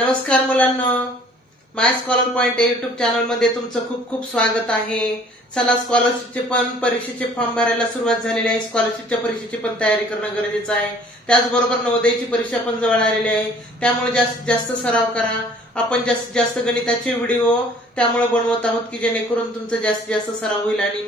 नमस्कार मुलांनो, माय scholar point YouTube channel मध्ये तुमचं खूप खूप स्वागत आहे। चला, स्कॉलरशिपचे पण परीक्षेचे फॉर्म भरायला सुरुवात झालेली आहे। स्कॉलरशिपच्या परीक्षेची पण तयारी करणं गरजेचं आहे। त्याचबरोबर नवोदयची परीक्षा पण जवळ आलेली आहे, त्यामुळे जास्तीत जास्त सराव करा। आपण जास्तीत जास्त गणिताचे व्हिडिओ त्यामुळे बनवत आहोत की जेणेकरून तुमचं जास्तीत जास्त सराव होईल आणि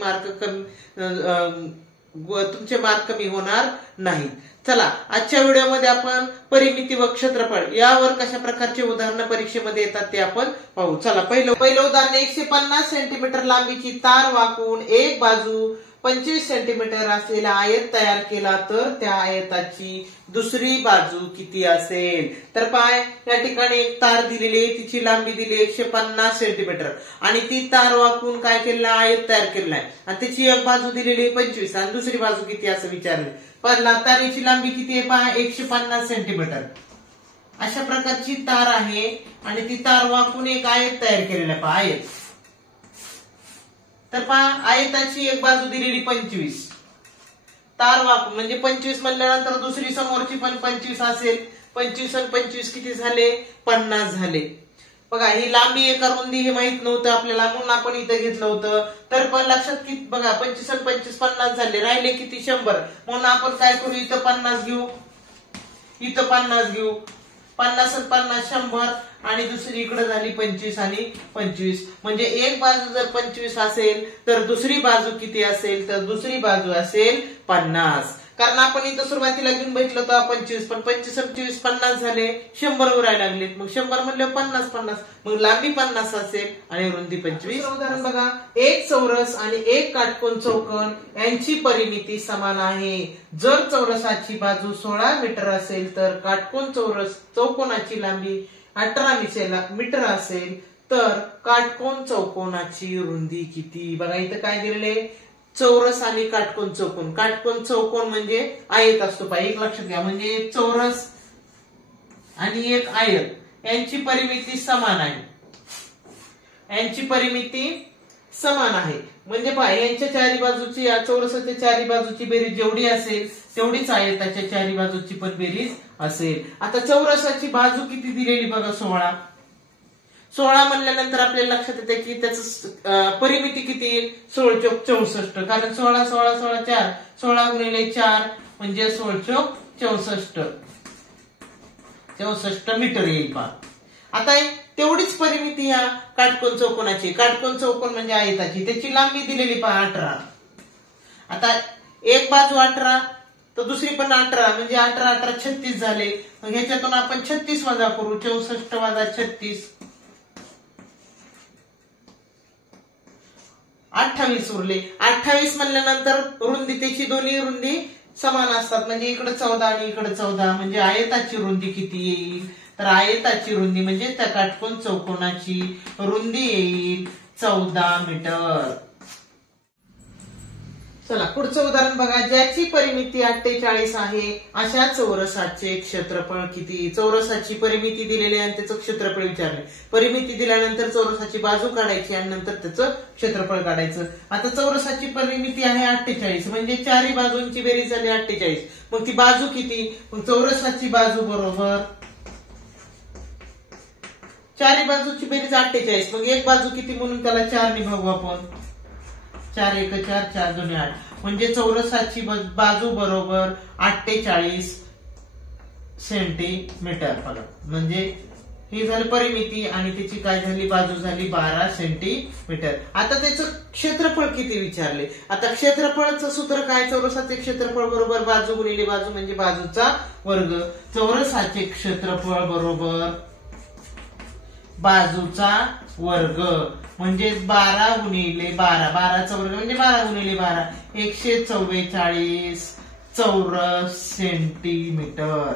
तुमचे मार्क कमी होणार नाही। चला, आजच्या व्हिडिओमध्ये आपण परिमिती व क्षेत्रफळ यावर कशा प्रकारचे उदाहरण परीक्षेमध्ये येतात ते आपण पाहू। चला, पहिलं उदाहरण, 150 सेंटीमीटर लांबीची तार वाकवून एक बाजू 25 सेंटीमीटर असलेला आयत तयार केला तर त्या आयताची दुसरी बाजू किती असेल? तर पाय, या ठिकाणी एक तार दिलेली आहे, तिची लांबी दिली 150 सेंटीमीटर आणि ती तार वाकवून काय केलेलं, आयत तयार केलेला आहे आणि त्याची एक बाजू दिलेली 25 आणि दुसरी बाजू किती असं विचारले। पहिला तारेची लांबी किती आहे पहा, 150 सेंटीमीटर। अशा प्रकारची तार आहे आणि ती तार वाकवून एक आयत तयार केलेला आहे, पहा आयत। तर पहा, आयताची एक बाजू दिलेली 25, तार वाकून म्हणजे 25 म्हणल्यानंतर दुसरी समोरची पण 25 असेल। 25 आणि 25 किती झाले, 50 झाले। बघा, ही लांबी एका रुंदी हे माहित नव्हतं आपल्याला, म्हणून आपण इथं घेतलं होतं। तर पण लक्षात की बघा, 25 आणि 25 50 झाले, राहिले किती, 100। म्हणून आपण काय करू, इथं 50 घेऊ, इथं 50 घेऊ, 50 आणि 50 100 आणि दुसरी इकडे झाली 25 आणि 25। म्हणजे एक बाजू जर 25 असेल तर दुसरी बाजू किती असेल, तर दुसरी बाजू असेल 50। कारण आपण इथं सुरुवातीला घेऊन बघितलं होतं 25, पण 25 आणि 25 50 झाले, 100 उरायला लागले। मग 100 म्हणले 50, मग लांबी 50 असेल आणि रुंदी 25। उदाहरण बघा, एक चौरस आणि एक काटकोन चौकोन यांची परिमिती समान आहे। जर चौरसाची बाजू 16 मीटर असेल तर काटकोन चौकोनाची लांबी 18 मीटर असेल तर काटकोन चौकोनाची रुंदी किती? बघा, इथं काय दिलेले, चौरस आणि काटकोन चौकोन। काटकोन चौकोन म्हणजे आयत असतो पहा, एक लक्षात घ्या, म्हणजे एक चौरस आणि एक आयत यांची परिमिती समान आहे, यांची परिमिती समान आहे। म्हणजे पहा, यांच्या चारी बाजूची, या चौरसाच्या चारी बाजूची बेरीज जेवढी असेल तेवढीच आयताच्या चारी बाजूची पण बेरीज असेल। आता चौरसाची बाजू किती दिलेली बघा, 16 म्हणल्यानंतर आपल्याला लक्षात येते की त्याचं परिमिती किती येईल, 16 चौक 64। कारण 16 16 16 4, 16 गुणिले 4 म्हणजे 16 चौक 64 मीटर येईल पहा। आता तेवढीच परिमिती या काटकोन चौकोनाची, काटकोन चौकोन म्हणजे आयताची, त्याची लांबी दिलेली पहा 18। आता एक बाजू 18 तर दुसरी पण 18, म्हणजे 18 18 36 झाले। मग ह्याच्यातून आपण 36 वजा करू, 64 वजा 36 28 उरले। 28 म्हणल्यानंतर रुंदी, त्याची दोन्ही रुंदी समान असतात, म्हणजे इकडे 14 आणि इकडे 14, म्हणजे आयताची रुंदी किती येईल, तर आयताची रुंदी म्हणजे त्या काटकोन चौकोनाची रुंदी येईल 14 मीटर। चला, पुढचं उदाहरण बघा, ज्याची परिमिती 48 आहे अशा चौरसाचे क्षेत्रफळ किती? चौरसाची परिमिती दिलेली आहे आणि त्याचं क्षेत्रफळ विचारले। परिमिती दिल्यानंतर चौरसाची बाजू काढायची आणि नंतर त्याचं क्षेत्रफळ काढायचं। आता चौरसाची परिमिती आहे 48, म्हणजे चारही बाजूंची बेरीज झाली 48। मग ती बाजू किती? मग चौरसाची बाजू बरोबर चारही बाजूची बेरीज 48, मग एक बाजू किती म्हणून त्याला 4 ने भागू आपण, 4 1 4 4 2 8, म्हणजे चौरसाची बाजू बरोबर 48 सेंटीमीटर। बघा, म्हणजे ही झाली परिमिती आणि त्याची काय झाली, बाजू झाली 12 सेंटीमीटर। आता त्याचं क्षेत्रफळ किती विचारले। आता क्षेत्रफळाचं सूत्र काय, चौरसाचे क्षेत्रफळ बरोबर बाजू गुणिले बाजू म्हणजे बाजूचा वर्ग। चौरसाचे क्षेत्रफळ बरोबर बाजूचा वर्ग म्हणजे 12 गुणिले 12, 12चा वर्ग म्हणजे 12 गुणिले 12, 144 चौरस सेंटीमीटर।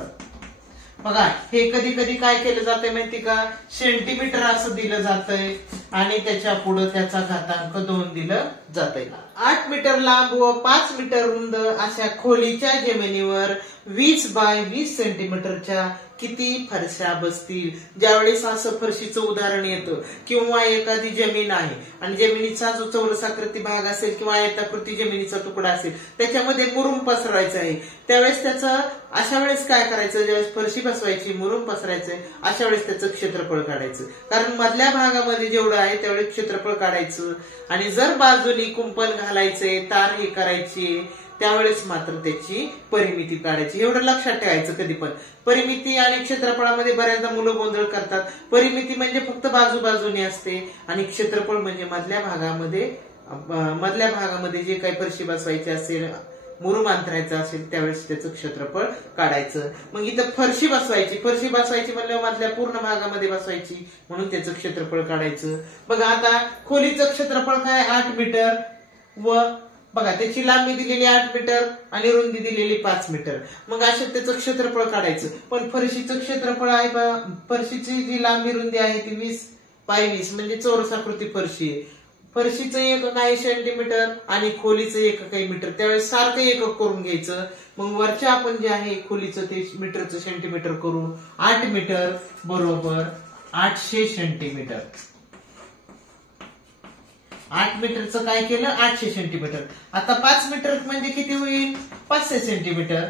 बघा, हे कधी कधी काय केलं जातंय माहिती का, सेंटीमीटर असं दिलं जातंय आणि त्याच्या पुढे त्याचा घातांक 2 दिलं जाता येईल. 8 मीटर लांब व 5 मीटर रुंद अशा खोलीच्या जमिनीवर 20 बाय 20 सेंटीमीटरच्या किती फरशा बसतील. ज्यावेळेस असं फरशीचं उदाहरण येतं किंवा एखादी जमीन आहे आणि जमिनीचा जो चौरसाकृती भाग असेल किंवा आयताकृती जमिनीचा तुकडा असेल त्याच्यामध्ये मुरुम पसरवायचा आहे, त्यावेळेस त्याचं अशा वेळेस काय करायचं, ज्यावेळेस फरशी बसवायची मुरुम पसरायचंय अशा वेळेस त्याचं क्षेत्रफळ काढायचं. कारण मधल्या भागामध्ये जेवढं आहे त्यावेळेस क्षेत्रफळ काढायचं आणि जर बाजूनी कुंपण घालायचे तार हे करायचे त्यावेळेस मात्र त्याची परिमिती काढायची. एवढं लक्षात ठेवायचं. कधी पण परिमिती आणि क्षेत्रफळामध्ये बऱ्याचदा मुलं गोंधळ करतात. परिमिती म्हणजे फक्त बाजूबाजूने असते आणि क्षेत्रफळ म्हणजे मधल्या भागामध्ये जे काही फरशी बसवायची असेल मुरुम अंतरायचा असेल त्यावेळेस त्याचं क्षेत्रफळ काढायचं. मग इथं फरशी बसवायची म्हणजे मधल्या पूर्ण भागामध्ये बसवायची म्हणून त्याचं क्षेत्रफळ काढायचं. बघा आता खोलीचं क्षेत्रफळ काय 8 मीटर व बघा त्याची लांबी दिलेली 8 मीटर आणि रुंदी दिलेली 5 मीटर. मग असं त्याचं क्षेत्रफळ काढायचं. पण फरशीचं क्षेत्रफळ आहे बघा, फरशीची जी लांबी रुंदी आहे ती 20 बाय 20 म्हणजे चौरसाकृती फरशी आहे. फरशीचं एकक आहे सेंटीमीटर आणि खोलीचं एकक आहे मीटर. त्यावेळेस सारखं एकक करून घ्यायचं. मग वरच्या आपण जे आहे खोलीचं ते मीटरचं सेंटीमीटर करू. 8 मीटर बरोबर 800 सेंटीमीटर. 8 मीटरचं काय केलं 800 सेंटीमीटर. आता 5 मीटर म्हणजे किती होईल 500 सेंटीमीटर.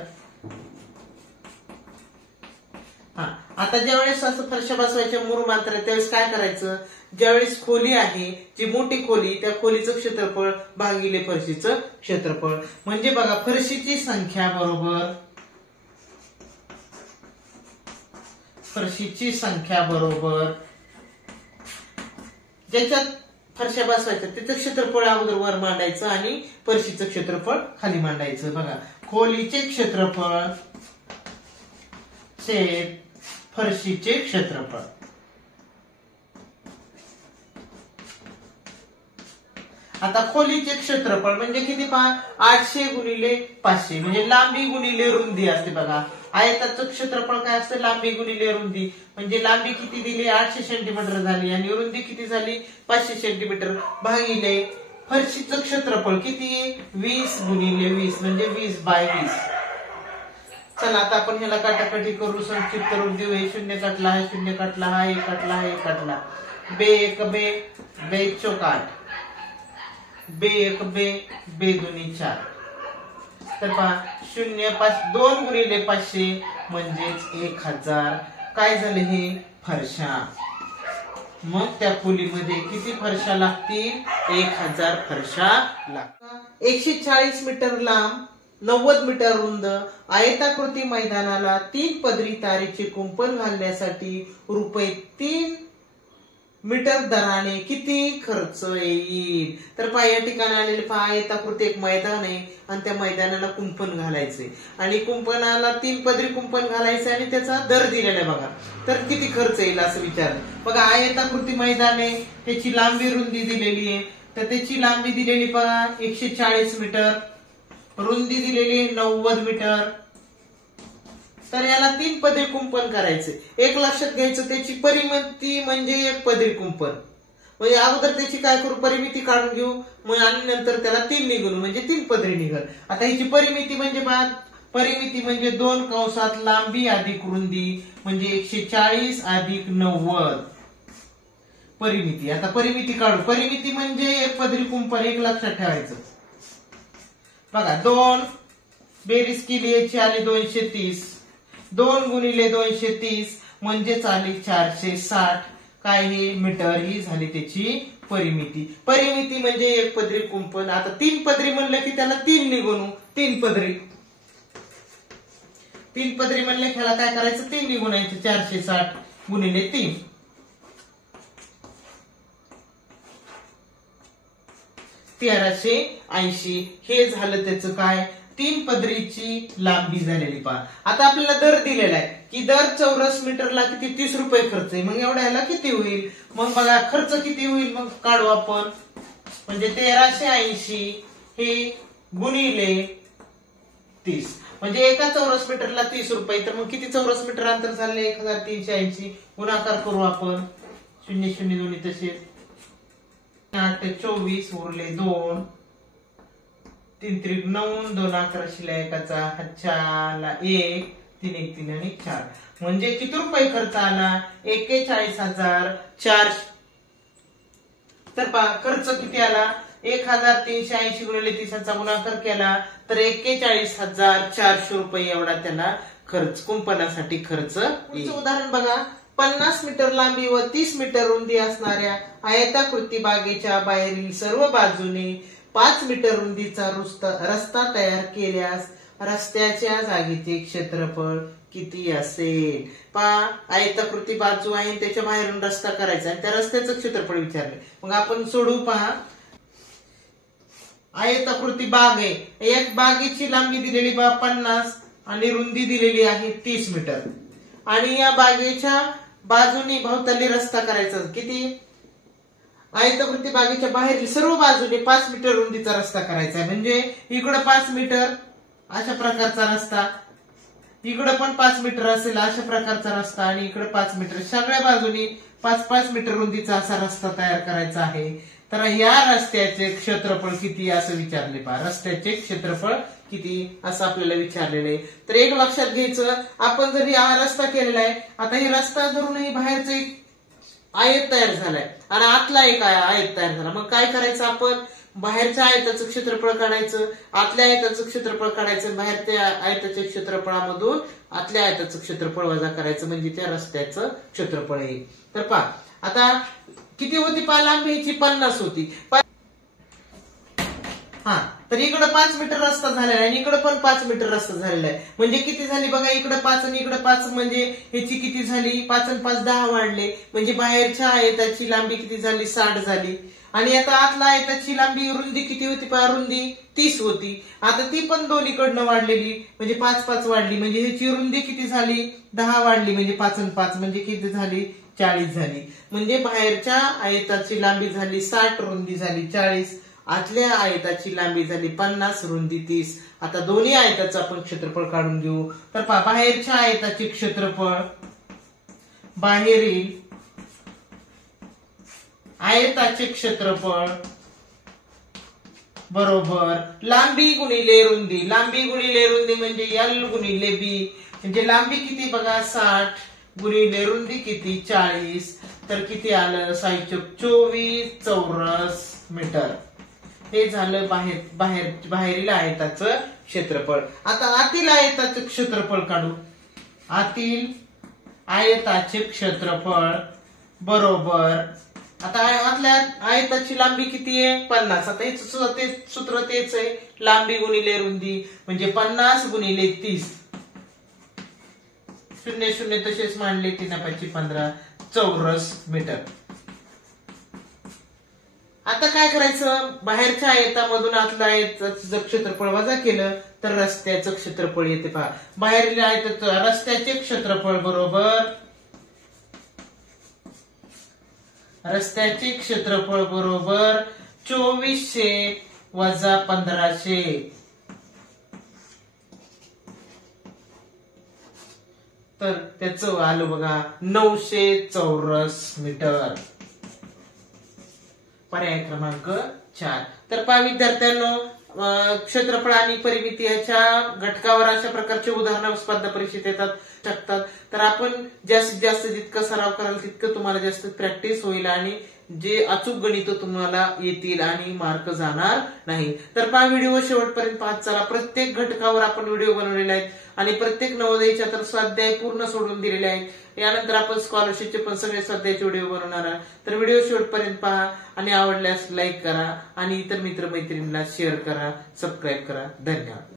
आता ज्यावेळेस असं फरशा बसवायच्या मुरुम अंतर त्यावेळेस काय करायचं, ज्यावेळेस खोली आहे जी मोठी खोली त्या खोलीचं क्षेत्रफळ भागिले फरशीचं क्षेत्रफळ. म्हणजे बघा फरशीची संख्या बरोबर ज्याच्यात फरशा बसवायच्या त्याचं क्षेत्रफळ अगोदर वर मांडायचं आणि फरशीचं क्षेत्रफळ खाली मांडायचं. बघा खोलीचे क्षेत्रफळ छेद फरशीचे क्षेत्रफळ. आता खोलीचे क्षेत्रफळ म्हणजे किती पहा 800 गुणिले 500 म्हणजे लांबी गुणिले रुंदी असते. बघा आयताचं क्षेत्रफळ काय असतं लांबी गुणिले रुंदी. म्हणजे लांबी किती दिली 800 सेंटीमीटर झाली आणि रुंदी किती झाली 500 सेंटीमीटर भागिले फरशीचं क्षेत्रफळ किती 20 गुणिले 20 म्हणजे 20 बाय 20. चला आता आपण ह्याला काटाकाटी करू. संक्षिप्त रूप देऊ. हे 0 काटला हा 0 काटला हा 1 काटला हा 1 काटला. बे 1 बे बे 1 चौक 8 बे 1 बे बे 2 4. तर पहा 0 5 2 गुणिले 500 म्हणजेच 1000. काय झाले हे फरशा. मग त्या खोलीमध्ये किती फरशा लागतील 1000 फरशा लागतात. 140 मीटर लांब 90 मीटर रुंद आयताकृती मैदानाला 3 पदरी तारेचे कुंपण घालण्यासाठी रुपये 3 मीटर दराने किती खर्च येईल. तर पहा या ठिकाणी आलेले पहा आयताकृती एक मैदान आहे आणि त्या मैदानाला कुंपण घालायचे आणि कुंपणाला 3 पदरी कुंपण घालायचे आणि त्याचा दर दिलेला आहे. बघा तर किती खर्च येईल असं विचारलं. बघा आयताकृती मैदान आहे त्याची लांबी रुंदी दिलेली आहे. तर त्याची लांबी दिलेली पहा 140 मीटर रुंदी दिलेली 90 मीटर. तर याला 3 पदरी कुंपण करायचे. एक लक्षात घ्यायचं त्याची परिमिती म्हणजे 1 पदरी कुंपण. म्हणजे अगोदर त्याची काय करू परिमिती काढून घेऊ मग आणि नंतर त्याला 3 निघून म्हणजे 3 पदरी निघल. आता ह्याची परिमिती म्हणजे परिमिती म्हणजे 2 कंसात लांबी अधिक रुंदी म्हणजे 140 अधिक 90 परिमिती. आता परिमिती काढू. परिमिती म्हणजे 1 पदरी कुंपण. एक लक्षात ठेवायचं. बघा 2 बेरीज केली याची आली 230. 2 गुणिले 230 म्हणजेच आली 460. काय हे मीटर ही झाली त्याची परिमिती. परिमिती म्हणजे 1 पदरी कुंपण. आता 3 पदरी म्हणलं की त्याला 3 निघून 3 पदरी. 3 पदरी म्हणलं की ह्याला काय करायचं 3 निघून यायचं 460 गुणिले 3 1380. हे झालं त्याचं काय 3 पदरीची लांबी झालेली पहा. आता आपल्याला दर दिलेला आहे की दर चौरस मीटरला किती 30 रुपये खर्च आहे. मग एवढ्या ह्याला किती होईल. मग बघा खर्च किती होईल मग काढू आपण. म्हणजे 1380 हे गुणिले 30 म्हणजे एका चौरस मीटरला 30 रुपये. तर मग किती चौरस मीटर अंतर झाले 1380. गुणाकार करू आपण 0 0 दोन्ही तसेच 8 24 उरले 2, 3 त्रिक 9, 2 11 शिला एकाचा हातच्याला 1, 3 1 3 आणि 4. म्हणजे किती रुपये खर्च आला? 41,400. तर खर्च किती आला? 1,380 गुणिले 30चा गुणाकार केला तर 41,400 रुपये एवढा त्याला खर्च कुंपणासाठी खर्च येईल. उदाहरण बघा. 50 मीटर लांबी व 30 मीटर रुंदी असणाऱ्या आयताकृती बागेच्या बाहेरील सर्व बाजूने 5 मीटर रुंदीचा रस्ता तयार केल्यास रस्त्याच्या जागेचे क्षेत्रफळ किती असेल? आयताकृती बाजू आहे त्याच्या बाहेरून रस्ता करायचा आणि त्या रस्त्याचं क्षेत्रफळ विचारले. मग आपण सोडू. पहा, आयताकृती बाग आहे. एक बागेची लांबी दिलेली 50 आणि रुंदी दिलेली आहे 30 मीटर आणि या बागेच्या बाजूनी भोवताली रस्ता करायचा किती? आयताकृती बागेच्या बाहेरील सर्व बाजूने 5 मीटर रुंदीचा रस्ता करायचा आहे. म्हणजे इकडे 5 मीटर अशा प्रकारचा रस्ता, इकडे पण 5 मीटर असेल अशा प्रकारचा रस्ता आणि इकडे 5 मीटर, सगळ्या बाजूनी 5-5 मीटर रुंदीचा असा रस्ता तयार करायचा आहे. तर या रस्त्याचे क्षेत्रफळ किती असं विचारले. पहा, रस्त्याचे क्षेत्रफळ किती असं आपल्याला विचारलेलं आहे. तर एक लक्षात घ्यायचं, आपण जरी हा रस्ता केलेला आहे, आता ही रस्ता धरूनही बाहेरचं एक आयत तयार झालाय आणि आतला एक आयत तयार झाला. मग काय करायचं? आपण बाहेरच्या आयताचं क्षेत्रफळ काढायचं, आतल्या आयताचं क्षेत्रफळ काढायचं, बाहेरच्या आयताच्या क्षेत्रफळामधून आतल्या आयताचं क्षेत्रफळ वजा करायचं म्हणजे त्या रस्त्याचं क्षेत्रफळ येईल. तर पहा, आता किती होती? लांबीची 50 होती. तर इकडे 5 मीटर रस्ता झालेला आहे आणि इकडे पण 5 मीटर रस्ता झालेला आहे. म्हणजे किती झाली बघा? इकडे 5 आणि इकडे 5 म्हणजे ह्याची किती झाली? 5 आणि 5 10 वाढले. म्हणजे बाहेरच्या आयताची लांबी किती झाली? 60 झाली. आणि आता आतला आयताची लांबी रुंदी किती होती? रुंदी 30 होती. आता ती पण दोन्हीकडनं वाढलेली म्हणजे 5-5 वाढली. म्हणजे ह्याची रुंदी किती झाली? 10 वाढली. म्हणजे 5 आणि 5 म्हणजे किती झाली? 40 झाली. म्हणजे बाहेरच्या आयताची लांबी झाली 60, रुंदी झाली 40. आतल्या आयताची लांबी झाली 50, रुंदी 30. आता दोन्ही आयताचं आपण क्षेत्रफळ काढून घेऊ. तर पहा, बाहेरच्या आयताचे क्षेत्रफळ, बाहेरील आयताचे क्षेत्रफळ बरोबर लांबी गुणिले रुंदी. लांबी गुणिले रुंदी म्हणजे L गुणिले B. म्हणजे लांबी किती बघा? 60 गुणिले रुंदी किती? 40. तर किती आलं? 24 चौरस मीटर. हे झालं बाहेरील आयताचं क्षेत्रफळ. आता आतील आयताचं क्षेत्रफळ काढू. आतील आयताचे क्षेत्रफळ बरोबर, आता आतल्या आयताची लांबी किती आहे? 50. आता हे सूत्र तेच आहे, लांबी गुणिले रुंदी म्हणजे 50 गुणिले 30. 0 0 तसेच मांडले, 3 15 चौरस मीटर. आता काय करायचं? बाहेरच्या आयतामधून आतल्या आयताचं जर क्षेत्रफळ वजा केलं तर रस्त्याचं क्षेत्रफळ येते. पहा, बाहेरील आयताचं रस्त्याचे क्षेत्रफळ बरोबर रस्त्याचे क्षेत्रफळ बरोबर 2400 वजा 1500. तर त्याचं आलं बघा 900 चौरस मीटर. पर्याय क्रमांक 4. तर पहा विद्यार्थ्यांनो, क्षेत्रफळ आणि परिमिती याच्या घटकावर अशा प्रकारचे उदाहरणं स्पर्धा परीक्षेत येतात शकतात. तर आपण जास्तीत जास्त जितका सराव कराल तितकं तुम्हाला जास्त प्रॅक्टिस होईल आणि जे अचूक गणित तुम्हाला येतील आणि मार्क जाणार नाही. तर पहा, व्हिडिओ शेवटपर्यंत पाहत चला. प्रत्येक घटकावर आपण व्हिडिओ बनवलेले आहेत आणि प्रत्येक नवोदयच्या तर स्वाध्याय पूर्ण सोडून दिलेले आहेत. यानंतर आपण स्कॉलरशिपचे पण सगळे स्वाध्यायाचे व्हिडिओ बनवणार आहोत. तर व्हिडिओ शेवटपर्यंत पहा आणि आवडल्यास लाईक करा आणि इतर मित्रमैत्रिणींना शेअर करा, सबस्क्राईब करा. धन्यवाद.